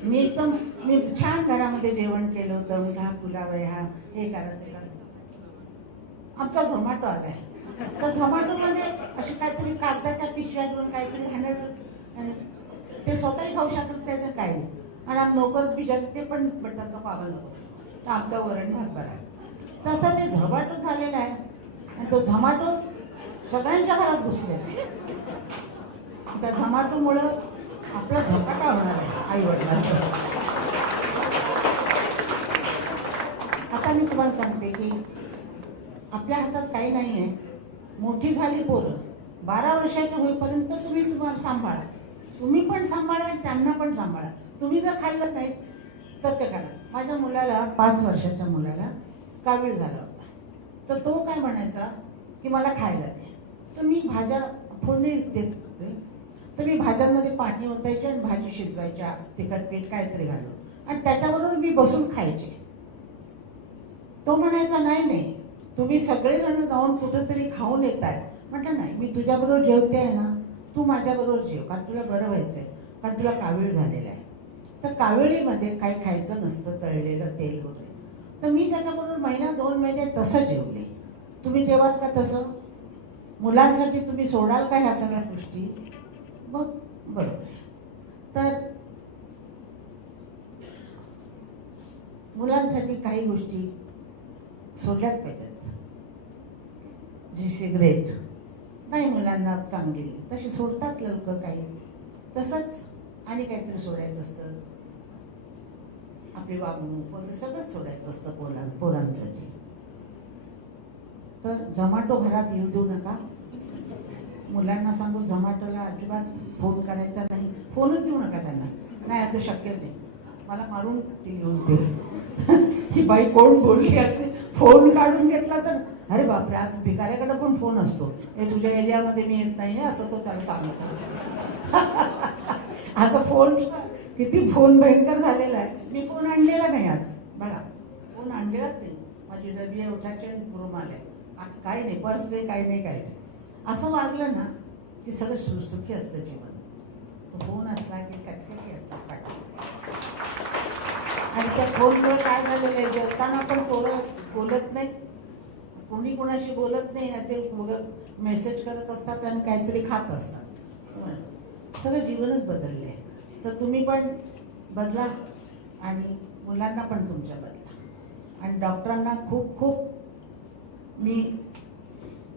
मी छान घरामध्ये जेवण केलं होतं, मी हा पुलाव आहे, हा हे करा ते करा. आमचा झोमॅटो आलाय, तर झोमॅटोमध्ये अशी काहीतरी कागदाच्या पिशव्या घेऊन काहीतरी खाणं, ते स्वतःही खाऊ शकत त्याचं काही नाही. आणि आम नोकर बिचार ते पण म्हणतात का पावा नको, तर आमचा वरण भात बरा. तसं ते झोमॅटो झालेला आहे. आणि तो झोमॅटो सगळ्यांच्या घरात घुसले. त्या झोमॅटोमुळं आपला झपाटा होणार आहे आई वडिलांचा. आता मी तुम्हाला सांगते की आपल्या हातात काही नाही आहे. मोठी झाली पोरं 12 वर्षाचे होईपर्यंत तुम्हाला सांभाळा, तुम्ही पण सांभाळा आणि त्यांना पण सांभाळा. तुम्ही जर खाल्लं नाही तर ते करा. माझ्या मुलाला 5 वर्षाच्या मुलाला कावीळ झाला होता, तर तो काय म्हणायचा की मला खायला दे. तर मी भाज्या फोडणी देत होते, तर मी भाज्यांमध्ये पाणी ओतायचे आणि भाजी शिजवायच्या, तिखट पीठ काहीतरी घालून, आणि त्याच्याबरोबर मी बसून खायचे. तो म्हणायचा नाही तुम्ही सगळेजण जाऊन कुठंतरी खाऊन येत आहे. म्हटलं नाही, मी तुझ्याबरोबर जेवते आहे ना, तू माझ्याबरोबर जेव, कारण तुला बरं व्हायचंय, कारण तुला कावीळ झालेला आहे. तर काविळीमध्ये काही खायचं नसतं, तळलेलं तेल वगैरे. तर मी त्याच्याबरोबर 1-2 महिने तसं जेवले. तुम्ही जेवाल का तसं? मुलांसाठी तुम्ही सोडाल का ह्या सगळ्या गोष्टी? बरोबर. तर मुलांसाठी काही गोष्टी सोडल्याच पाहिजेत. जी सिगरेट नाही मुलांना चांगली तशी सोडतात लोक काही, तसंच आणि काहीतरी सोडायचं असतं. आपली वागणूक वगैरे सगळंच सोडायचं असतं पोरांसाठी. तर झोमॅटो घरात येऊ देऊ नका. मुलांना सांगू झोमॅटोला अजिबात फोन करायचा नाही, फोनच देऊ नका त्यांना. नाही आता शक्य नाही, मला मारून ती घेऊन दे. ही बाई कोण बोलली असे फोन काढून घेतला तर अरे बापरे, आज भिकाऱ्याकडे पण फोन असतो. हे तुझ्या एरियामध्ये मी येत नाही असं तो त्याला सांगत असतो. आता फोन किती फोन भयंकर झालेला आहे. मी फोन आणलेला नाही आज बघा, फोन आणलेलाच नाही. माझी डबी आहे उठायची रुमाल आहे, काही नाही, पर्स नाही, काही नाही, काही नाही. असं वागलं ना की सगळं सुखी असतं जीवन. तो फोन असला की कटकटी असतात आणि त्या फोनमुळे काय झालेलं आहे, जेवताना पण पोरं बोलत नाही, कोणी कोणाशी बोलत नाही, याचे मेसेज करत असतात आणि काहीतरी खात असतात. सगळं जीवनच बदललं आहे. तर तुम्ही पण बदला आणि मुलांना पण तुमच्या बदला. आणि डॉक्टरांना खूप खूप मी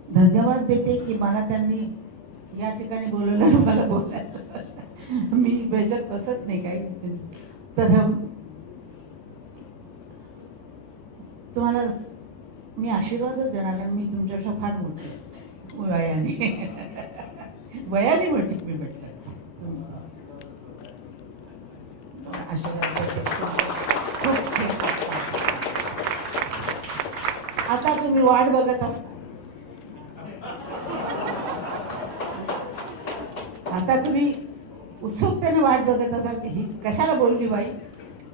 धन्यवाद देते की मला त्यांनी या ठिकाणी बोलवलं, मला बोलायला. मी बेचत बसत नाही काही. तर तुम्हाला मी आशीर्वादच देणार, कारण मी तुमच्यापेक्षा फार मोठी वयाने मोठी मी म्हटलं. आता तुम्ही वाट बघत असता, आता तुम्ही उत्सुकतेने वाट बघत असाल की ही कशाला बोलली बाई,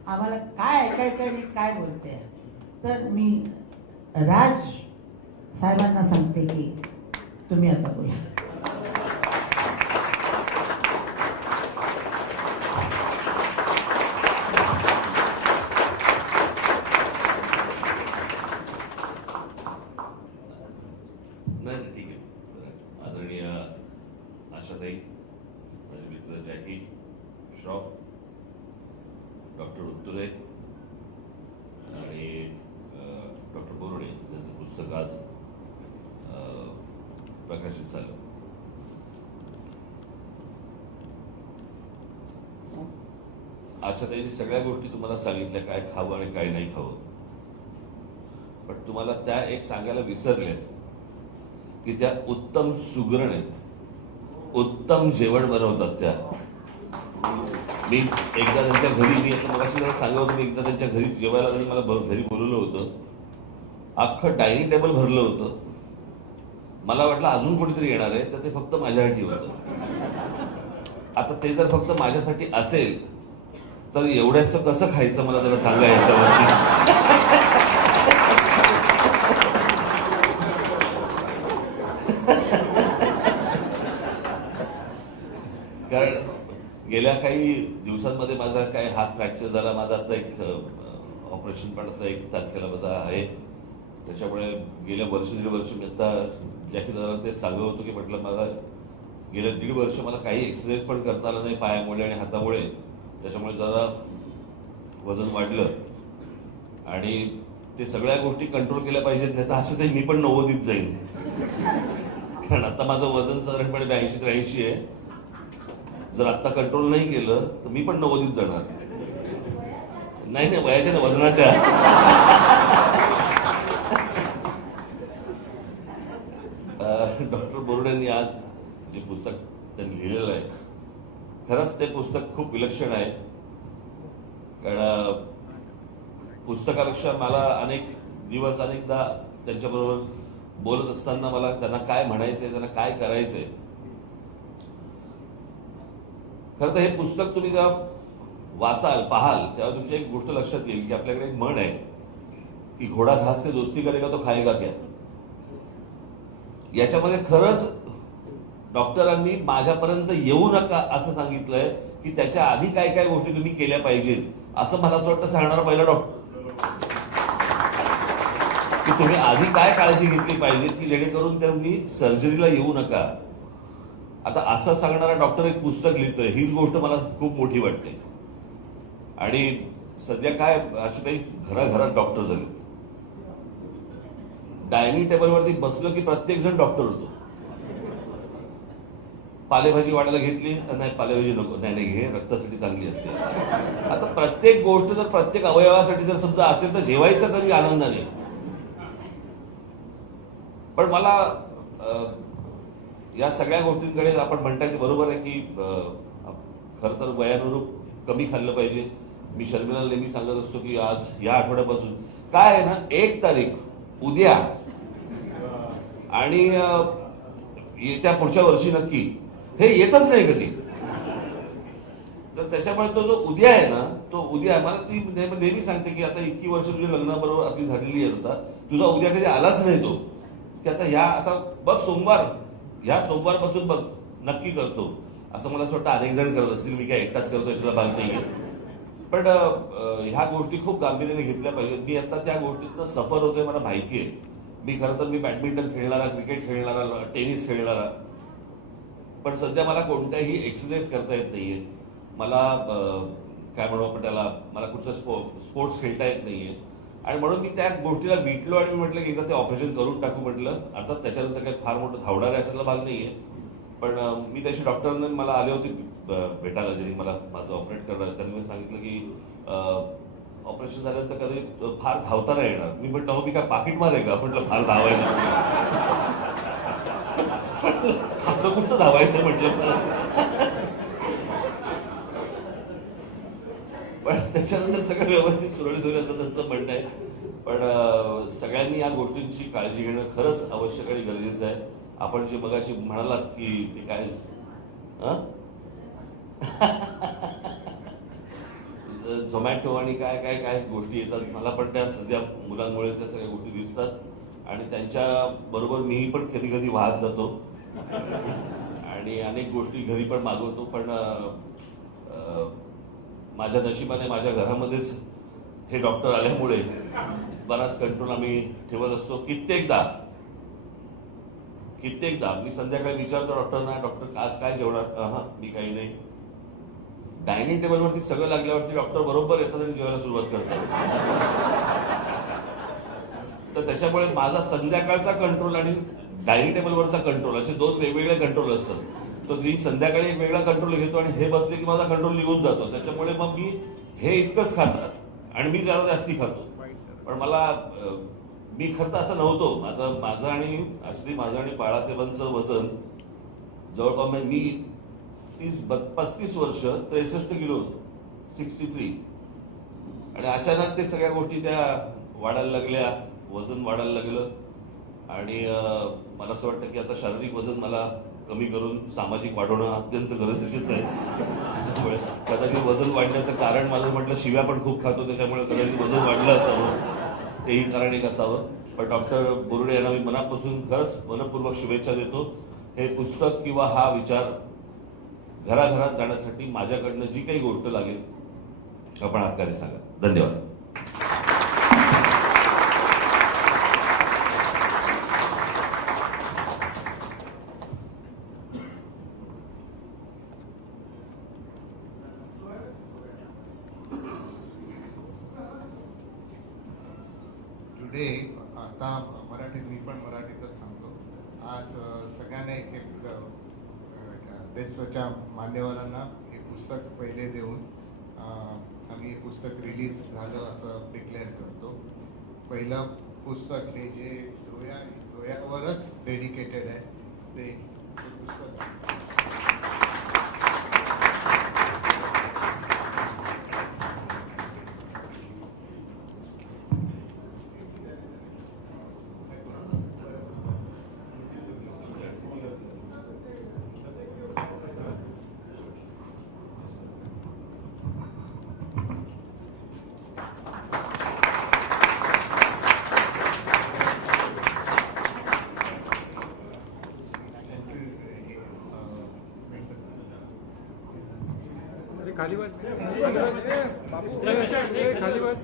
आम्हाला काय ऐकायचं आणि काय बोलते. तर मी राज साहेबांना सांगते की तुम्ही आता बोला. ठीक आहे. आदरणीय आशाताई, माझे मित्र जॅकी श्रॉफ, डॉक्टर उत्तुरे आणि डॉक्टर बोरुडे यांचं पुस्तक आज प्रकाशित झालं. आशाताईंनी सगळ्या गोष्टी तुम्हाला सांगितल्या, काय खावं आणि काय नाही खावं. पण तुम्हाला त्या एक सांगायला विसरल्या की त्या उत्तम सुगरण आहेत, उत्तम जेवण बनवतात त्या. मी एकदा त्यांच्या घरी, मी आता मगाशी जरा सांगत होतो, मी एकदा त्यांच्या घरी जेवायला मला घरी बोलवलं होतं. अख्खं डायनिंग टेबल भरलं होतं. मला वाटलं अजून कोणीतरी येणार आहे, तर ते फक्त माझ्यासाठी होतं. आता ते जर फक्त माझ्यासाठी असेल तर एवढ्याच कसं खायचं मला जरा सांगा याच्यावरती. कारण गेल्या काही दिवसांमध्ये माझा काय हात फ्रॅक्चर झाला. माझा आता एक ऑपरेशन पण आता 1 तारखेला माझा आहे. त्याच्यामुळे गेल्या वर्ष 1.5 वर्ष मी आता जॅकी दादाला ते सांगत होतो की म्हटलं मला गेल्या 1.5 वर्ष मला काही एक्सरसाइज पण करता आला नाही पायामुळे आणि हातामुळे. त्याच्यामुळे जरा वजन वाढलं आणि ते सगळ्या गोष्टी कंट्रोल केल्या पाहिजेत, नाही तर असं ते मी पण 90च जाईन. कारण आता माझं वजन साधारणपणे 82-83 आहे. जर आता कंट्रोल नाही केलं तर मी पण 90च जाणार. नाही नाही, वयाच्या ना, वजनाच्या. डॉक्टर बोरुडेंनी आज जे पुस्तक त्यांनी लिहिलेलं आहे, खरंच ते पुस्तक खूप विलक्षण आहे. कारण पुस्तकापेक्षा मला अनेक दिवस अनेकदा त्यांच्याबरोबर बोलत असताना मला त्यांना काय म्हणायचंय, त्यांना काय करायचंय. खरं तर हे पुस्तक तुम्ही जेव्हा वाचाल, पाहाल, तेव्हा तुमची एक गोष्ट लक्षात येईल की आपल्याकडे एक म्हण आहे की घोडा घास से दोस्ती करेगा तो खाएगा क्या. याच्यामध्ये खरंच डॉक्टरांनी माझ्यापर्यंत येऊ नका असं सांगितलंय की त्याच्या आधी काय काय गोष्टी तुम्ही केल्या पाहिजेत, असं मला असं वाटतं सांगणारा पहिला डॉक्टर. की तुम्ही आधी काय काळजी घेतली पाहिजे की जेणेकरून तुम्ही सर्जरीला येऊ नका. आता असं सांगणारा डॉक्टर एक पुस्तक लिहितोय, हीच गोष्ट मला खूप मोठी वाटते. आणि सध्या काय अशी काही घराघरात डॉक्टर झाले. डायनिंग टेबलवरती बसलो की प्रत्येक जण डॉक्टर होतो. पालेभाजी वाढायला घेतली, नाही पालेभाजी नको, नाही घे, रक्तासाठी चांगली असते. आता प्रत्येक गोष्ट जर प्रत्येक अवयवासाठी जर समजा असेल तर जेवायचं कधी आनंदाने. पण मला या सगळ्या गोष्टींकडे आपण म्हणताय ते बरोबर आहे की खरं तर वयानुरूप कमी खाल्लं पाहिजे. मी शर्मिलाला नेहमी सांगत असतो की आज या आठवड्यापासून काय आहे ना, 1 तारीख उद्या आणि येत्या पुढच्या वर्षी नक्की हे येतच नाही कधी. तर त्याच्यामुळे तो जो उद्या आहे ना, तो उद्या मला ती नेहमी सांगते की आता इतकी वर्ष तुझ्या लग्नाबरोबर आपली झालेली आहे, आता तुझा उद्या कधी आलाच नाही तो, की आता बघ सोमवार, ह्या सोमवारपासून बघ नक्की करतो. असं मला असं वाटतं अनेक जण करत असतील, मी काय एकटाच करतो याच्याला भाग नाहीये. पण ह्या गोष्टी खूप गांभीर्याने घेतल्या पाहिजेत. मी आता त्या गोष्टीतनं सफर होतोय, मला माहिती आहे. मी खरं तर मी बॅडमिंटन खेळणारा, क्रिकेट खेळणारा, टेनिस खेळणारा, पण सध्या मला कोणत्याही एक्सरसाइज करता येत नाहीये. मला काय म्हणू आपण त्याला, मला कुठचं स्पोर्ट्स खेळता येत नाहीये. आणि म्हणून मी त्या गोष्टीला विटलो आणि मी म्हटलं की एकदा ते ऑपरेशन करून टाकू म्हटलं. अर्थात त्याच्यानंतर काही फार मोठं धावणार आहे अशातला भाग नाहीये. पण मी त्याची डॉक्टरांनी मला आले होते भेटायला, ज्यांनी मला माझं ऑपरेट करणार. त्यांनी सांगितलं की ऑपरेशन झाल्यानंतर कधी फार धावता नाही येणार. मी म्हटलं हो मी काय पाकिट मारे का, म्हटलं फार धावायचं. असं कुठचं धावायचं म्हटलं. पण त्याच्यानंतर सगळं व्यवस्थित सुरळीत होईल असं त्यांचं म्हणणं आहे. पण सगळ्यांनी या गोष्टींची काळजी घेणं खरंच आवश्यक आणि गरजेचं आहे. आपण जे मगाशी म्हणालात की ते काय झोमॅटो आणि काय काय काय गोष्टी येतात, मला पण त्या सध्या मुलांमुळे त्या सगळ्या गोष्टी दिसतात. आणि त्यांच्या बरोबर मीही पण कधी कधी वाहत जातो आणि अनेक गोष्टी घरी पण मागवतो. पण माझ्या नशिबाने माझ्या घरामध्येच हे डॉक्टर आल्यामुळे बराच कंट्रोल आम्ही ठेवत असतो. कित्येकदा मी संध्याकाळी विचारतो डॉक्टरना, डॉक्टर आज काय जेवणार, मी काही नाही. डायनिंग टेबलवरती सगळं लागल्यावरती डॉक्टर बरोबर येतात आणि जेवायला सुरुवात करतात. तर त्याच्यामुळे माझा संध्याकाळचा कंट्रोल आणि डायनिंग टेबलवरचा कंट्रोल असे 2 वेगवेगळे कंट्रोल असतात. तर मी संध्याकाळी एक वेगळा कंट्रोल घेतो आणि हे बसले की माझा कंट्रोल निघून जातो. त्याच्यामुळे मग मी हे इतकंच खातात आणि मी जरा जास्ती खातो. पण मी खरं तर असं नव्हतो. माझं आणि ऍक्च्युली माझं आणि बाळासाहेबांचं वजन जवळपास मी 35 वर्ष 63 किलो होतो, 63. आणि अचानक ते सगळ्या गोष्टी त्या वाढायला लागल्या, वजन वाढायला लागलं. आणि मला असं वाटतं की आता शारीरिक वजन मला कमी करून सामाजिक वाढवणं अत्यंत गरजेचंच आहे. त्याच्यामुळे कदाचित वजन वाढण्याचं कारण माझं म्हटलं शिव्या पण खूप खातो, त्याच्यामुळे कदाचित वजन वाढलं असावं, तेही कारण एक असावं. पण डॉक्टर बोर्डे यांना मी मनापासून खरंच मनपूर्वक शुभेच्छा देतो. हे पुस्तक किंवा हा विचार घराघरात जाण्यासाठी माझ्याकडनं जी काही गोष्ट लागेल आपण हक्काने सांगा. धन्यवाद. टुडे आता मराठीत, मी पण मराठीतच सांगतो. आज सगळ्यांना एक देशच्या मान्यवरांना हे पुस्तक पहिले देऊन आम्ही हे पुस्तक रिलीज झालं असं डिक्लेअर करतो. पहिलं पुस्तक हे जे डोळ्यावरच डेडिकेटेड आहे ते पुस्तक. खाली बस, खाली बस, खाली बस.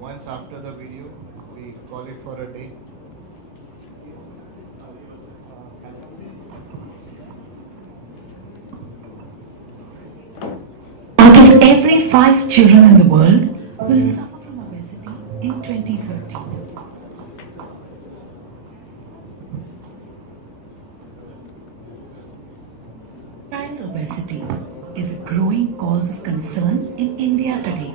once after the video, we call it for a day. Out of every 5 children in the world will suffer from obesity in 2030. Child obesity is a growing cause of concern in India today.